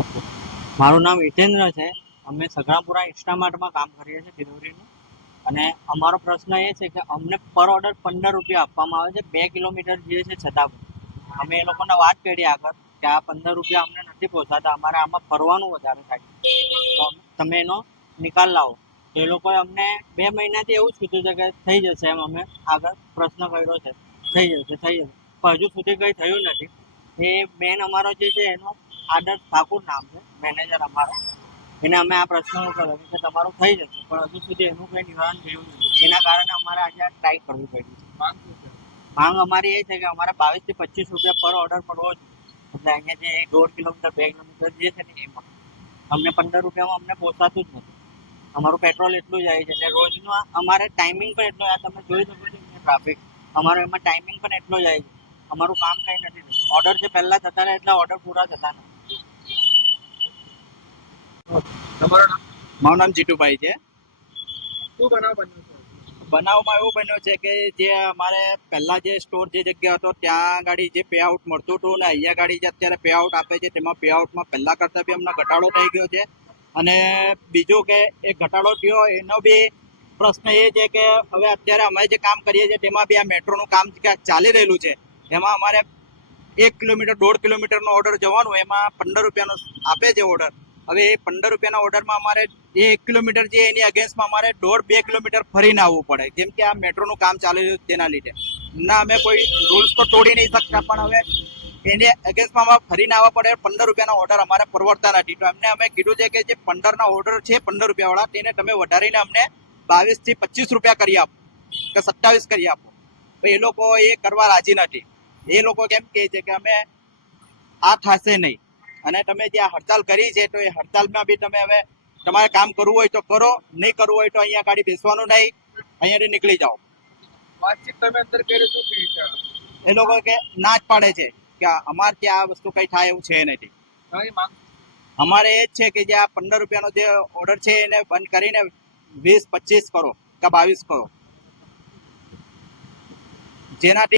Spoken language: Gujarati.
ઓકે. મારું નામ હિતેન્દ્ર છે. અમે સગરામપુરા ઇન્સ્ટામાર્ટમાં કામ કરીએ છીએ ડિલિવરીનું. અને અમારો પ્રશ્ન એ છે કે અમને પર ઓર્ડર 15 રૂપિયા આપવામાં આવે છે 2 કિલોમીટર જઈએ છે છતાં પણ. અમે એ લોકોને વાત કરી આગળ કે આ 15 રૂપિયા અમને નથી પહોંચાતા, અમારે આમાં ફરવાનું વધારે થાય, તો તમે એનો નિકાલ લાવો. તો એ લોકોએ અમને 2 મહિનાથી એવું જ કીધું છે કે થઈ જશે એમ. અમે આગળ પ્રશ્ન કર્યો છે, થઈ જશે થઈ જશે, પણ હજુ સુધી કંઈ થયું નથી. એ બેન અમારો જે છે એનો આદર્શ ઠાકુર નામ છે, મેનેજર અમારો. એને અમે આ પ્રશ્ન કર્યો કે તમારું થઈ જશે, પણ હજુ સુધી એનું કંઈ નિવારણ થયું નથી. એના કારણે અમારે આજે આ સ્ટ્રાઇક કરવી પડી છે. માંગ અમારી એ છે કે અમારે 22 થી 25 રૂપિયા પર ઓર્ડર પડવો જોઈએ. એટલે અહીંયા જે 1.5 કિલોમીટર 2 કિલોમીટર જે છે ને એમાં અમને 15 રૂપિયામાં અમને પહોંચાતું જ નથી. અમારું પેટ્રોલ એટલું જાય છે અને રોજનો અમારે ટાઈમિંગ પણ એટલો, આ તમે જોઈ શકો છો ટ્રાફિક, અમારો એમાં ટાઈમિંગ પણ એટલો જાય છે. અમારું કામ કંઈ નથી થતું. ઓર્ડર જે પહેલા થતા રહે એટલા ઓર્ડર પૂરા થતા નથી. તમારું નામ? મારું નામ જીતુભાઈ છે. શું બનાવ બન્યો છે? બનાવમાં એવું બન્યું છે કે જે અમારે પહેલા જે સ્ટોર જે જગ્યા હતો ત્યાં ગાડી જે પે આઉટ મળતું હતું ને અહીંયા ગાડી જે અત્યારે પે આઉટ આપે છે તેમાં પે આઉટમાં પહેલા કરતાં બી અમને ઘટાડો થઈ ગયો છે. અને બીજું કે એ ઘટાડો થયો એનો બી પ્રશ્ન એ છે કે હવે અત્યારે અમે જે કામ કરીએ છીએ તેમાં બી આ મેટ્રોનું કામ ચાલી રહેલું છે. એમાં અમારે 1 કિલોમીટર 1.5 કિલોમીટરનો ઓર્ડર જવાનું, એમાં 15 રૂપિયાનો આપે છે ઓર્ડર. હવે એ 15 રૂપિયાના ઓર્ડરમાં અમારે એ 1 કિલોમીટર જે એની અગેન્સ્ટમાં અમારે 1.5-2 કિલોમીટર ફરીને આવવું પડે, કેમ કે આ મેટ્રોનું કામ ચાલી રહ્યું તેના લીધે. ના અમે કોઈ રૂલ્સ તો તોડી નહીં શકતા, પણ હવે એને અગેન્સ્ટમાં અમારે ફરીને આવવા પડે. 15 રૂપિયાના ઓર્ડર અમારે પરવડતા નથી. તો એમને અમે કીધું છે કે જે 15ના ઓર્ડર છે 15 રૂપિયાવાળા તેને તમે વધારીને અમને 22 થી 25 રૂપિયા કરી આપો કે 27 કરી આપો. તો એ લોકો એ કરવા રાજી નથી. એ લોકો કેમ કહે છે કે અમે આ થશે નહીં, અને તમે જે આ હડતાલ કરી છે તો એ હડતાલમાં બી તમે હવે તમારે કામ કરવું હોય તો કરો, નહીં કરવું હોય તો અહીંયા ગાડી બેસવાનું નહીં, અહીંયાથી નીકળી જાઓ. વાતચીત તમે અંદર કરી શું કહી છે? એ લોકો કે ના જ પાડે છે કે અમારે ત્યાં આ વસ્તુ કંઈ થાય એવું છે નથી. તમારી માંગ? અમારે એ જ છે કે જે આ 15 રૂપિયાનો જે ઓર્ડર છે એને બંધ કરીને 20-25 કરો કે 22 કરો, જેનાથી